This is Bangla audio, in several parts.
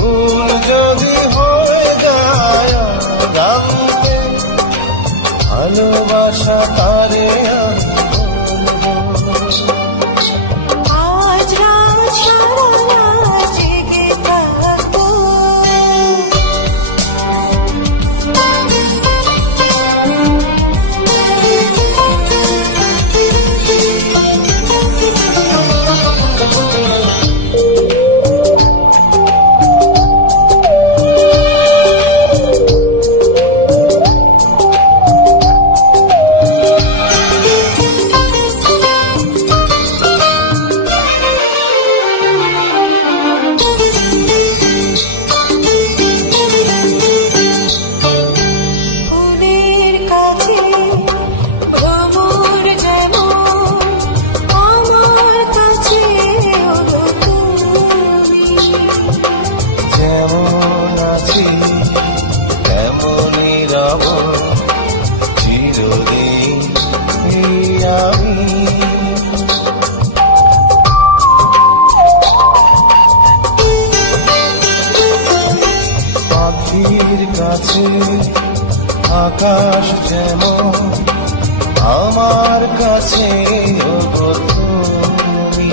ভুল যদি হয়ে যায় জানতে, ভালোবাসা তারে আমি বলবো। আজ রাত সারা রাত জেগে থাকবো, ফুলের কাছে ভ্রমর যেমন আমার কাছে হলো তুমি। যেমন আছি তেমনই রব চিরদিন আমি। পাখির কাছে আকাশ যেমন আমার কাছে ওগো তুমি।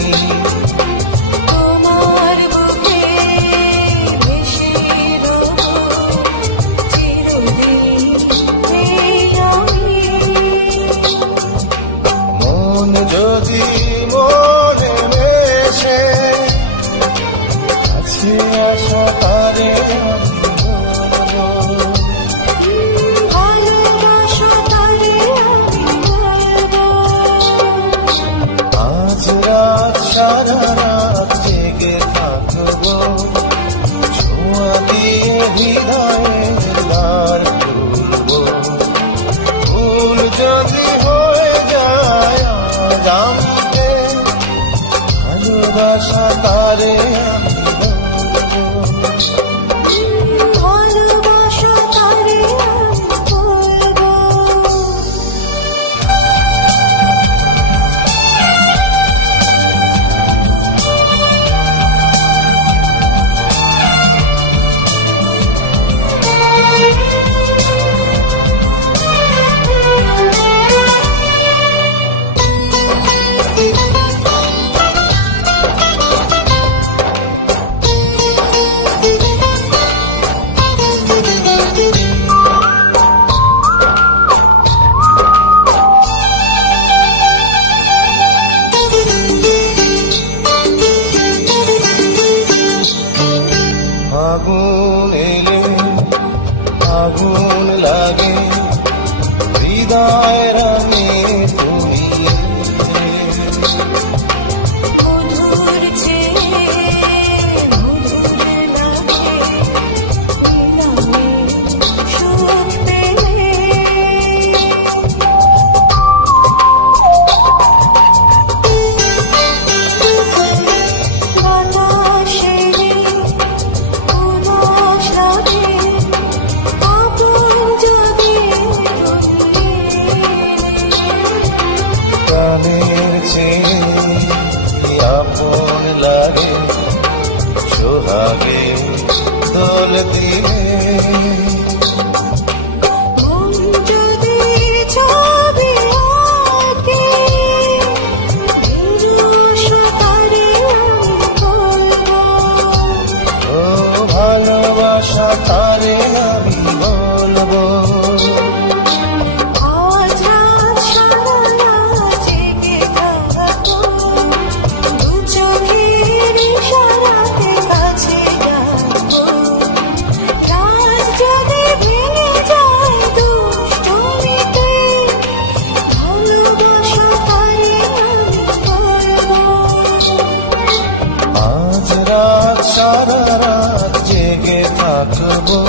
তোমার বুকে ভেসে রবো চিরদিন আমি। মন যদি মনে মেশে কাছে আসা তারে আমি বলবো। ভালোবাসা তারে আমি বলবো। আজ রাত সারা রাত জেগে থাকবো, ছোঁয়া দিয়ে হৃদয়ের দ্বার খুলবো। ভুল যদি হয়ে যায় জানতে, ভালোবাসা তারে আমি বলবো। ভালোবাসা তারে আমি বলবো। আগুন এলে আগুন লাগে হৃদয় রাঙে তুমি। মধুর চেয়ে মধুর লাগে মিলনে সুখ পেলে। বাতাসেরে উদাস লাগে আপন যদি প্রাণের চেয়ে আপন লাগে সোহাগে দোল দিলে। মন যদি ছবি আঁকে নিরুষা তারে আমি বলবো। ও ভালোবাসা তারে আমি বলবো। আজ রাত সারা রাত জেগে থাকবো, দু চোখের ইশারাতে কাছে যাবো। রাত যদি ভেঙে যায় দুষ্টুমিতে, ভালোবাসা তারে আমি বলবো। আজ রাত সারা রাত জেগে থাকবো,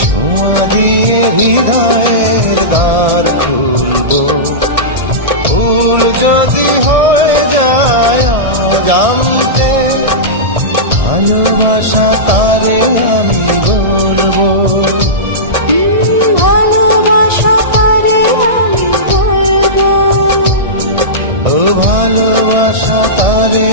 ছোঁয়া দিয়ে হৃদয়ের দ্বার খুলবো। ভুল যদি হয়ে যায় জানতে, ভালোবাসা তারে আমি বলবো। ভালোবাসা তারে আমি বলবো। ও ভালোবাসা তারে